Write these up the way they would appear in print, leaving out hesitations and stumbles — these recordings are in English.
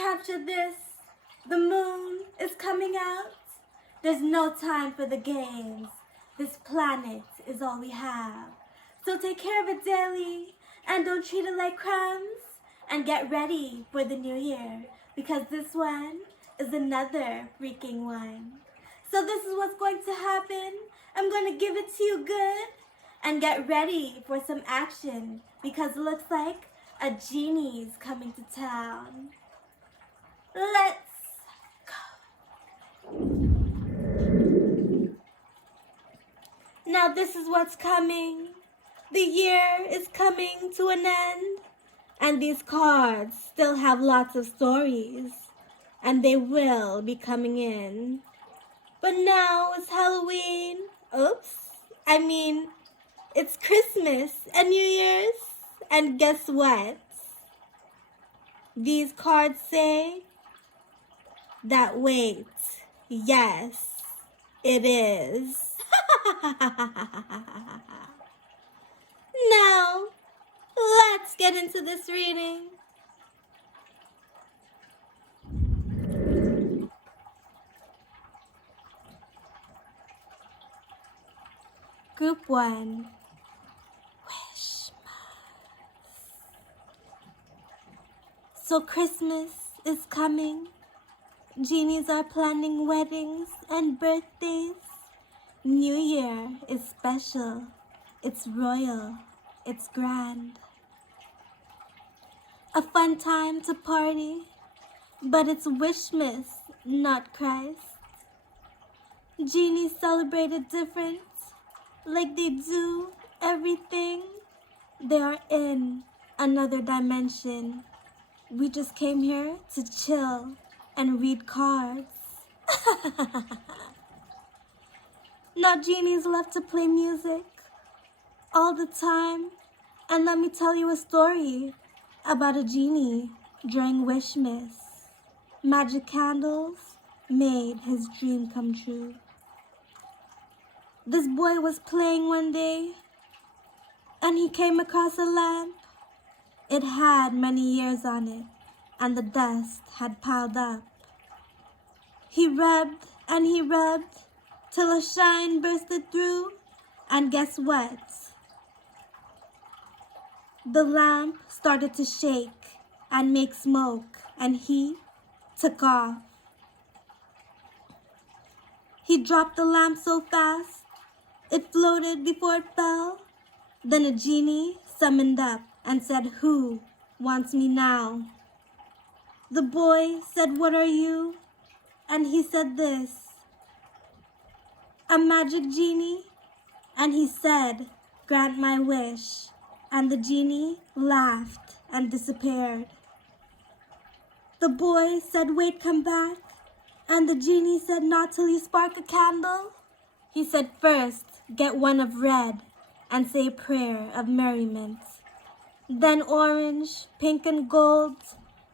capture this. The moon is coming out. There's no time for the games. This planet is all we have. So take care of it daily and don't treat it like crumbs. And get ready for the new year because this one is another freaking one. So this is what's going to happen. I'm going to give it to you good and get ready for some action because it looks like a genie's coming to town. Let's go. Now this is what's coming. The year is coming to an end. And these cards still have lots of stories. And they will be coming in. But now it's Halloween. Oops. It's Christmas and New Year's. And guess what? These cards say that wait. Yes, it is. Now, let's get into this reading. Group 1. Wishmas. So Christmas is coming. Genies are planning weddings and birthdays. New Year is special. It's royal. It's grand. A fun time to party, but it's Wishmas, not Christ. Genies celebrate it different, like they do everything. They are in another dimension. We just came here to chill and read cards. Now genies love to play music all the time. And let me tell you a story about a genie during Wishmas. Magic candles made his dream come true. This boy was playing one day and he came across a lamp. It had many years on it and the dust had piled up. He rubbed and he rubbed till a shine bursted through, and guess what? The lamp started to shake and make smoke, and he took off. He dropped the lamp so fast, it floated before it fell. Then a genie summoned up and said, "Who wants me now?" The boy said, "What are you?" And he said this, "A magic genie." And he said, "Grant my wish." And the genie laughed and disappeared. The boy said, "Wait, come back." And the genie said, "Not till you spark a candle." He said, "First, get one of red and say a prayer of merriment. Then orange, pink and gold,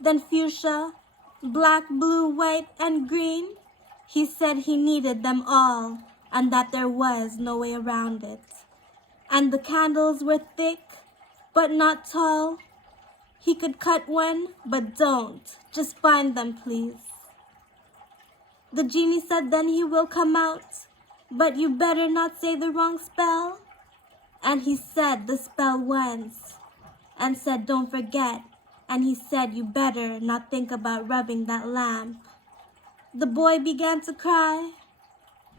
then fuchsia, black, blue, white and green." He said he needed them all and that there was no way around it. And the candles were thick, but not tall. He could cut one, but don't. Just find them, please. The genie said, "Then he will come out, but you better not say the wrong spell." And he said the spell once, and said, "Don't forget." And he said, "You better not think about rubbing that lamp." The boy began to cry,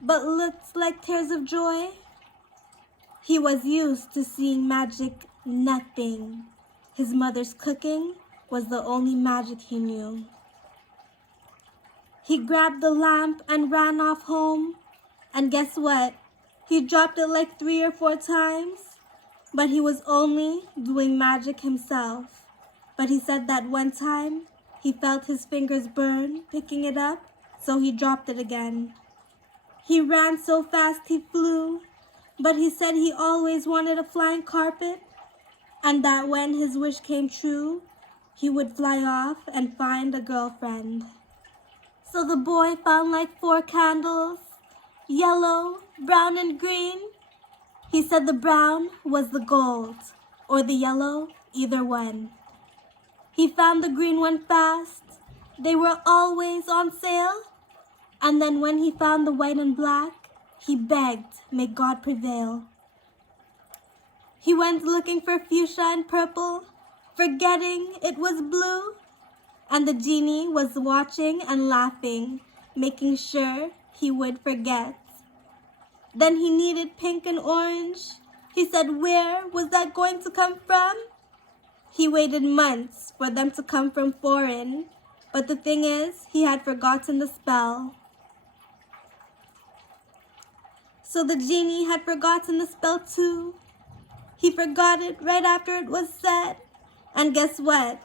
but looked like tears of joy. He was used to seeing magic nothing. His mother's cooking was the only magic he knew. He grabbed the lamp and ran off home. And guess what? He dropped it like 3 or 4 times. But he was only doing magic himself. But he said that one time he felt his fingers burn picking it up, so he dropped it again. He ran so fast he flew. But he said he always wanted a flying carpet, and that when his wish came true, he would fly off and find a girlfriend. So the boy found like 4 candles, yellow, brown, and green. He said the brown was the gold, or the yellow, either one. He found the green one fast, They were always on sale. And then when he found the white and black, he begged, may God prevail. He went looking for fuchsia and purple, forgetting it was blue. And the genie was watching and laughing, making sure he would forget. Then he needed pink and orange. He said, where was that going to come from? He waited months for them to come from foreign, but the thing is, he had forgotten the spell. So the genie had forgotten the spell too. He forgot it right after it was said. And guess what?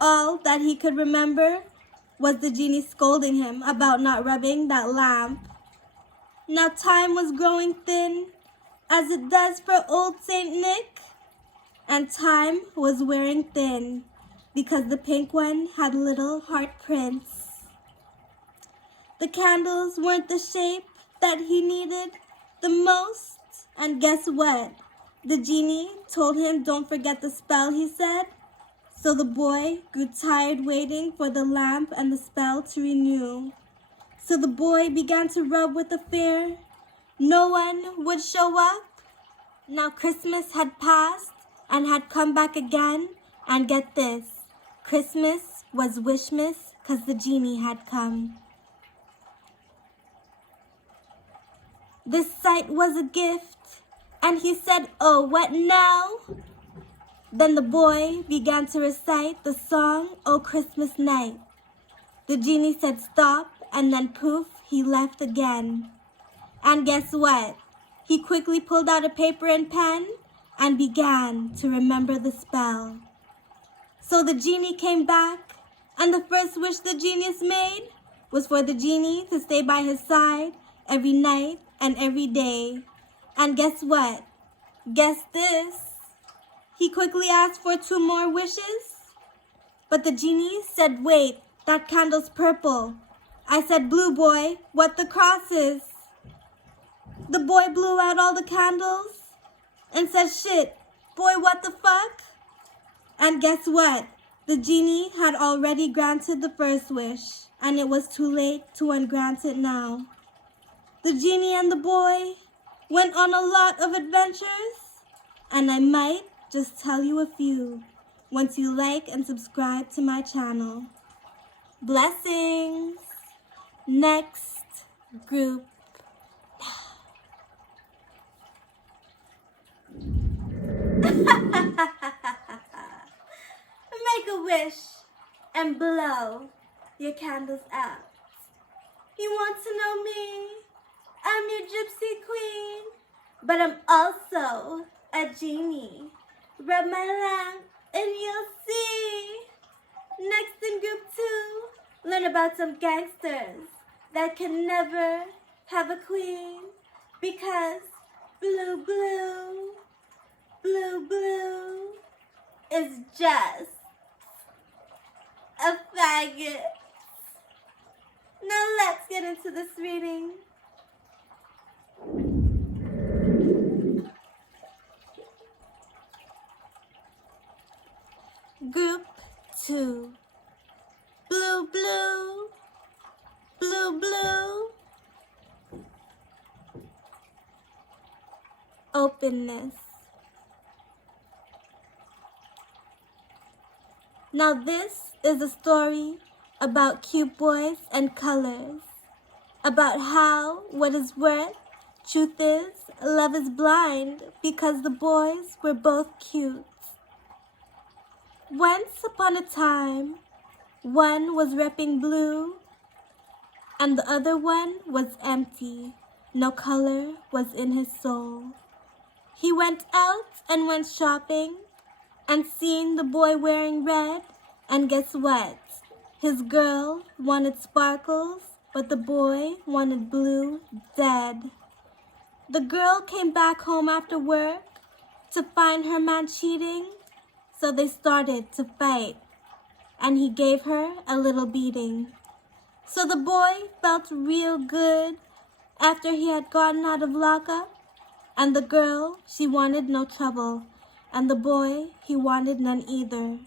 All that he could remember was the genie scolding him about not rubbing that lamp. Now time was growing thin, as it does for old Saint Nick. And time was wearing thin, because the pink one had little heart prints. The candles weren't the shape that he needed the most. And guess what? The genie told him don't forget the spell, he said. So the boy grew tired waiting for the lamp and the spell to renew. So the boy began to rub with a fear. No one would show up. Now Christmas had passed and had come back again. And get this, Christmas was Wishmas because the genie had come. This sight was a gift. And he said, oh, what now? Then the boy began to recite the song, O Christmas Night. The genie said stop, and then poof, he left again. And guess what? He quickly pulled out a paper and pen and began to remember the spell. So the genie came back, and the first wish the genius made was for the genie to stay by his side every night and every day. And guess what? Guess this. He quickly asked for 2 more wishes. But the genie said, wait, that candle's purple. I said, blue boy, what the cross is. The boy blew out all the candles and said, shit, boy, what the fuck? And guess what? The genie had already granted the first wish, and it was too late to ungrant it now. The genie and the boy went on a lot of adventures, and I might just tell you a few once you like and subscribe to my channel. Blessings! Next group. Make a wish and blow your candles out. You want to know me? I'm your gypsy queen, but I'm also a genie. Rub my lamp and you'll see. Next in group 2, learn about some gangsters that can never have a queen because blue, blue, blue, blue is just a faggot. Now let's get into this reading. Group 2. Blue, blue, blue, blue. Openness. Now this is a story about cute boys and colors. About how what is worth, truth is, love is blind because the boys were both cute. Once upon a time, one was repping blue and the other one was empty. No color was in his soul. He went out and went shopping and seen the boy wearing red, and guess what? His girl wanted sparkles, but the boy wanted blue dead. The girl came back home after work to find her man cheating, so they started to fight, and he gave her a little beating. So the boy felt real good after he had gotten out of lockup, and the girl, she wanted no trouble, and the boy, he wanted none either.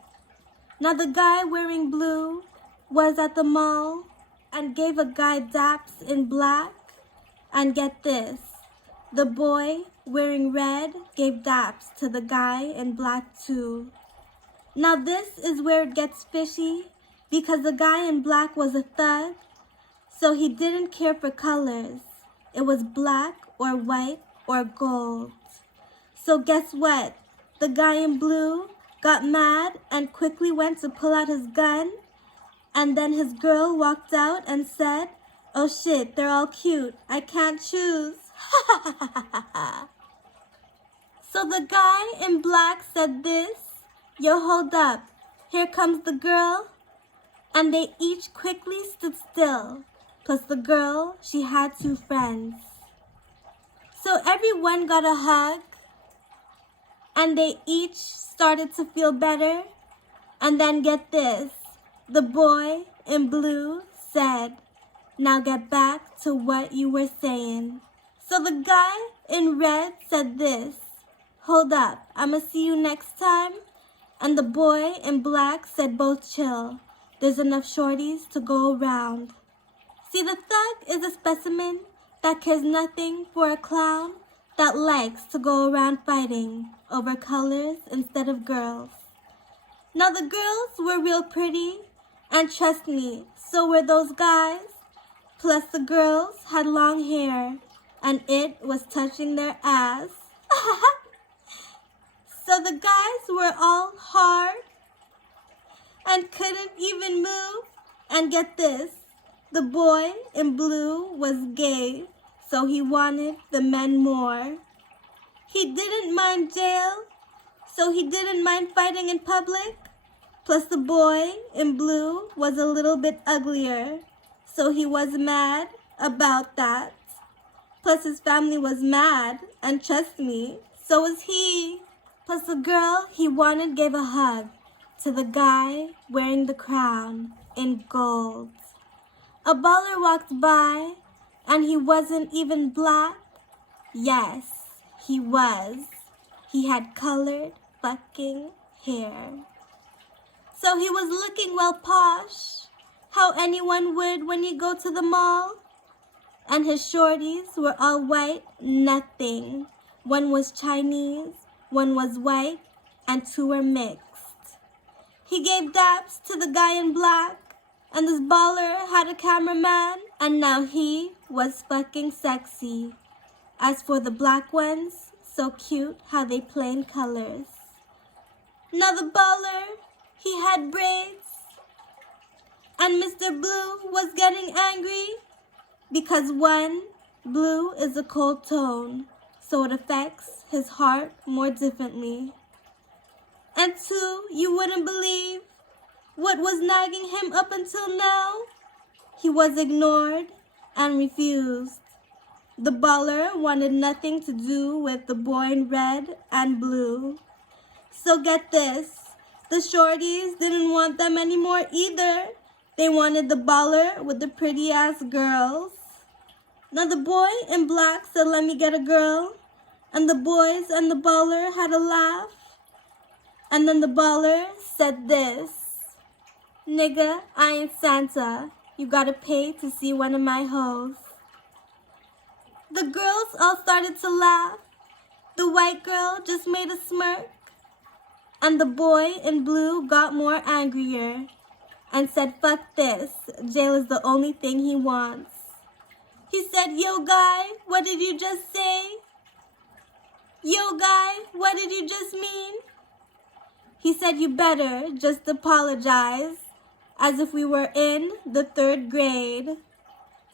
Now the guy wearing blue was at the mall and gave a guy daps in black. And get this, the boy wearing red gave daps to the guy in black too. Now this is where it gets fishy, because the guy in black was a thug, so he didn't care for colors. It was black or white or gold. So guess what? The guy in blue got mad and quickly went to pull out his gun, and then his girl walked out and said, "Oh shit, they're all cute. I can't choose." So the guy in black said this, "Yo, hold up. Here comes the girl." And they each quickly stood still. Plus the girl, she had 2 friends. So everyone got a hug. And they each started to feel better. And then get this, the boy in blue said, "Now get back to what you were saying." So the guy in red said this, "Hold up, I'ma see you next time." And the boy in black said, "Both chill. There's enough shorties to go around." See, the thug is a specimen that cares nothing for a clown that likes to go around fighting over colors instead of girls. Now the girls were real pretty, and trust me, so were those guys. Plus the girls had long hair, and it was touching their ass. So the guys were all hard and couldn't even move. And get this, the boy in blue was gay, so he wanted the men more. He didn't mind jail, so he didn't mind fighting in public. Plus the boy in blue was a little bit uglier, so he was mad about that. Plus his family was mad, and trust me, so was he. Plus the girl he wanted gave a hug to the guy wearing the crown in gold. A baller walked by, and he wasn't even black. Yes, he was. He had colored fucking hair. So he was looking well posh, how anyone would when you go to the mall. And his shorties were all white, nothing. One was Chinese, one was white, and 2 were mixed. He gave daps to the guy in black, and this baller had a cameraman, and now he was fucking sexy. As for the black ones, so cute how they play in colors. Now the baller, he had braids, and Mr. Blue was getting angry because 1, blue is a cold tone, so it affects his heart more differently. And 2, you wouldn't believe what was nagging him up until now. He was ignored and refused. The baller wanted nothing to do with the boy in red and blue. So get this, the shorties didn't want them anymore either. They wanted the baller with the pretty ass girls. Now the boy in black said, "Let me get a girl." And the boys and the baller had a laugh. And then the baller said this, "Nigga, I ain't Santa. You gotta pay to see one of my hoes." The girls all started to laugh. The white girl just made a smirk. And the boy in blue got more angrier and said, "Fuck this. Jail is the only thing he wants." He said, "Yo, guy, what did you just say? Yo, guy, what did you just mean?" He said, "You better just apologize," as if we were in the 3rd grade.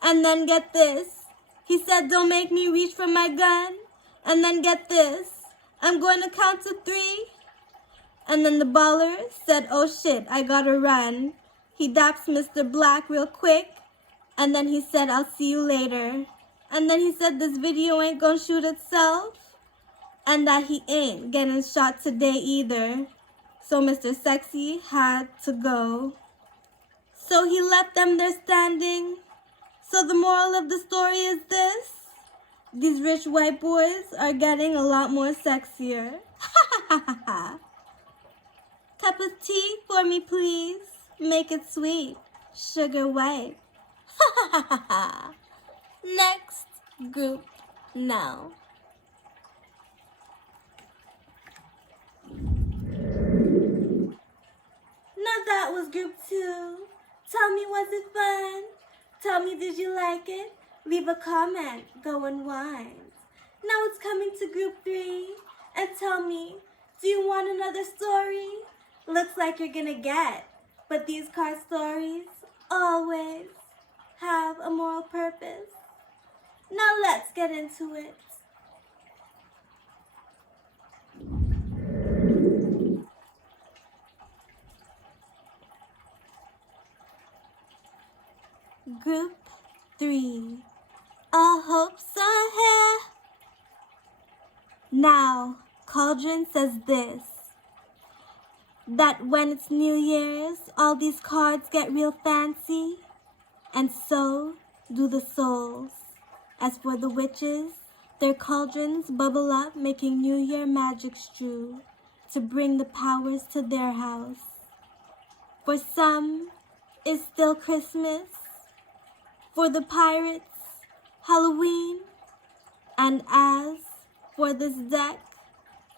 And then get this. He said, "Don't make me reach for my gun." And then get this. "I'm going to count to 3. And then the baller said, "Oh shit, I gotta run." He daps Mr. Black real quick. And then he said, "I'll see you later." And then he said this video ain't gonna shoot itself. And that he ain't getting shot today either. So Mr. Sexy had to go. So he left them there standing. So the moral of the story is this. These rich white boys are getting a lot more sexier. Cup of tea for me, please. Make it sweet. sugar white. Next group now. Now that was group 2. Tell me, was it fun? Tell me, did you like it? Leave a comment, go and wind. Now it's coming to group 3. And tell me, do you want another story? Looks like you're gonna get. But these card stories always have a moral purpose. Now let's get into it. Group 3. All hopes are here. Now, Cauldron says this, that when it's New Year's, all these cards get real fancy, and so do the souls. As for the witches, their cauldrons bubble up, making New Year magic strew to bring the powers to their house. For some, it's still Christmas. For the pirates, Halloween. And as for this deck,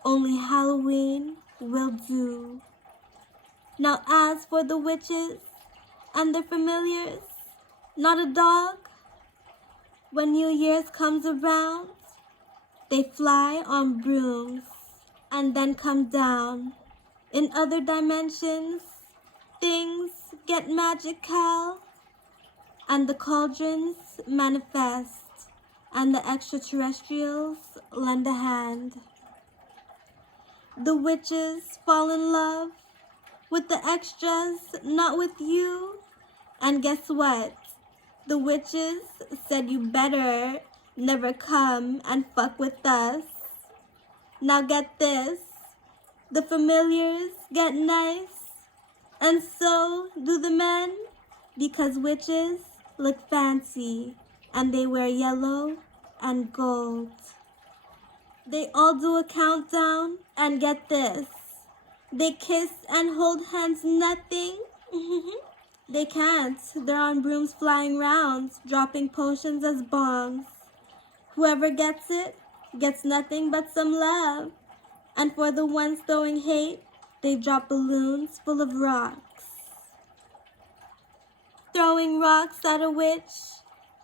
only Halloween will do. Now as for the witches and their familiars, not a dog. When New Year's comes around, they fly on brooms and then come down. In other dimensions, things get magical, and the cauldrons manifest, and the extraterrestrials lend a hand. The witches fall in love with the extras, not with you. And guess what? The witches said you better never come and fuck with us. Now get this, the familiars get nice, and so do the men, because witches look fancy and they wear yellow and gold. They all do a countdown, and get this, they kiss and hold hands, nothing. They can't. They're on brooms flying round, dropping potions as bombs. Whoever gets it gets nothing but some love. And for the ones throwing hate, they drop balloons full of rocks. Throwing rocks at a witch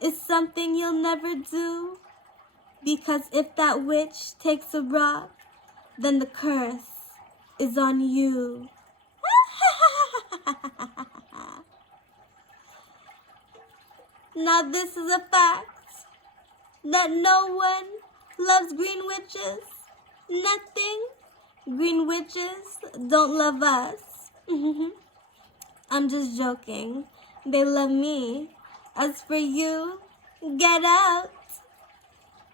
is something you'll never do, because if that witch takes a rock, then the curse is on you. Now this is a fact, that no one loves green witches. Nothing. Green witches don't love us. I'm just joking. They love me. As for you, get out.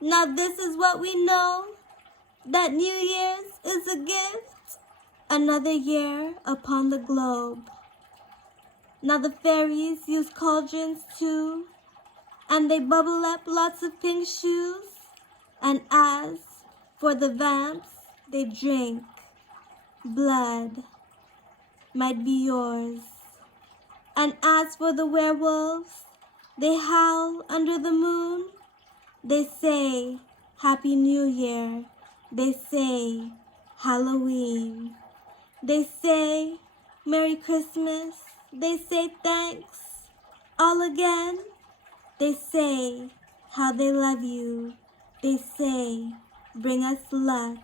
Now this is what we know, that New Year's is a gift. Another year upon the globe. Now the fairies use cauldrons too, and they bubble up lots of pink shoes. And as for the vamps, they drink blood, might be yours. And as for the werewolves, they howl under the moon. They say Happy New Year. They say Halloween. They say Merry Christmas. They say thanks all again. They say how they love you. They say bring us luck.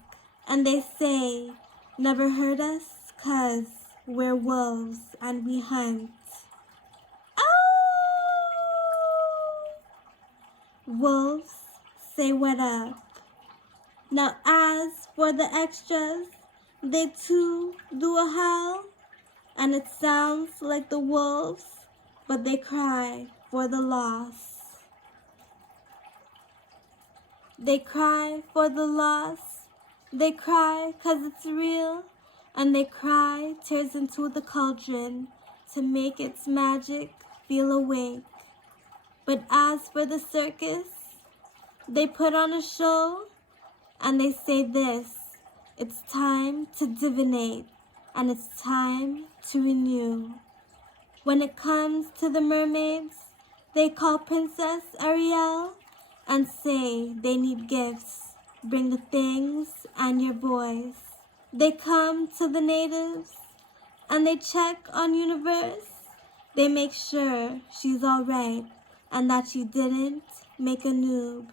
And they say never hurt us, 'cause we're wolves and we hunt. Wolves say what up. Now as for the extras, they too do a howl, and it sounds like the wolves, but they cry for the loss. They cry for the loss. They cry 'cause it's real, and they cry tears into the cauldron to make its magic feel awake. But as for the circus, they put on a show, and they say this, it's time to divinate, and it's time to renew. When it comes to the mermaids, they call Princess Ariel and say they need gifts. Bring the things and your boys. They come to the natives and they check on Universe. They make sure she's alright and that she didn't make a noob.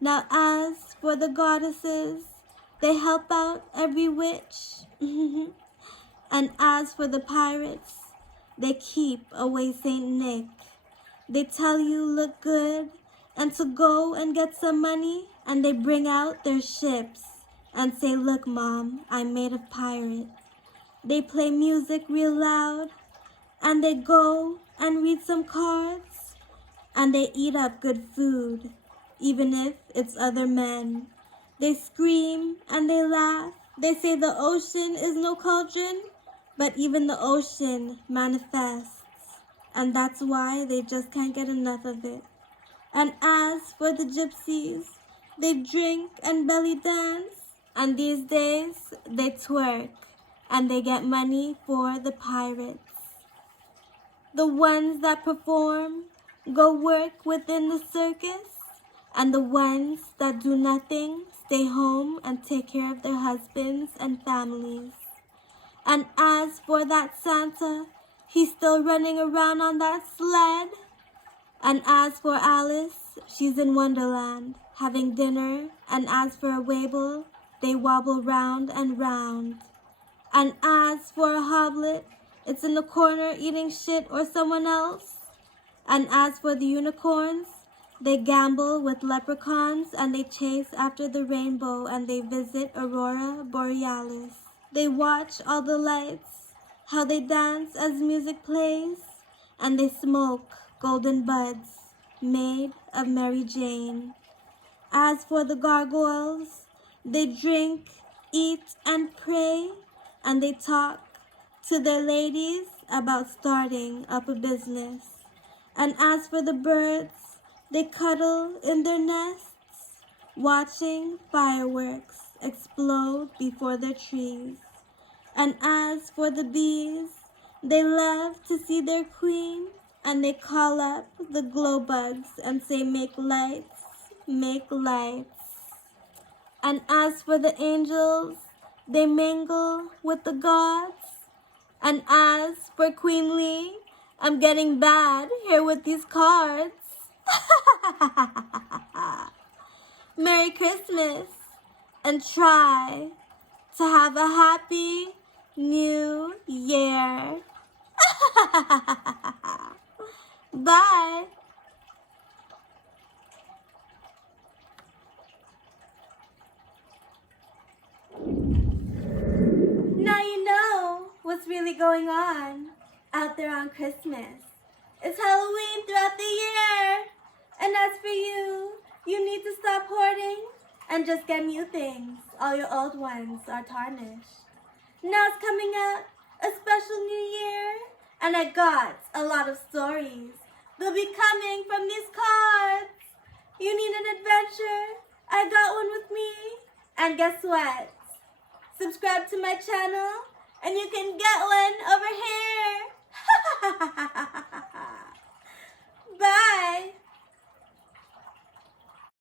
Now as for the goddesses, they help out every witch. And as for the pirates, they keep away Saint Nick. They tell you look good and to go and get some money, and they bring out their ships and say, look mom, I'm made of pirate. They play music real loud and they go and read some cards and they eat up good food, even if it's other men. They scream and they laugh. They say the ocean is no cauldron, but even the ocean manifests. And that's why they just can't get enough of it. And as for the gypsies, they drink and belly dance. And these days, they twerk. And they get money for the pirates. The ones that perform go work within the circus. And the ones that do nothing stay home and take care of their husbands and families. And as for that Santa, he's still running around on that sled. And as for Alice, she's in Wonderland, having dinner. And as for a Wable, they wobble round and round. And as for a Hoblet, it's in the corner eating shit or someone else. And as for the unicorns, they gamble with leprechauns and they chase after the rainbow and they visit Aurora Borealis. They watch all the lights, how they dance as music plays, and they smoke golden buds made of Mary Jane. As for the gargoyles, they drink, eat, and pray, and they talk to their ladies about starting up a business. And as for the birds, they cuddle in their nests, watching fireworks explode before their trees. And as for the bees, they love to see their queen, and they call up the glow bugs and say, make lights, make lights. And as for the angels, they mingle with the gods. And as for Queen Lee, I'm getting bad here with these cards. Merry Christmas, and try to have a happy New Year. Bye. Now you know what's really going on out there on Christmas. It's Halloween throughout the year. And as for you, you need to stop hoarding and just get new things. All your old ones are tarnished. Now it's coming out a special new year, and I got a lot of stories. They'll be coming from these cards. You need an adventure? I got one with me. And guess what? Subscribe to my channel, and you can get one over here. Bye.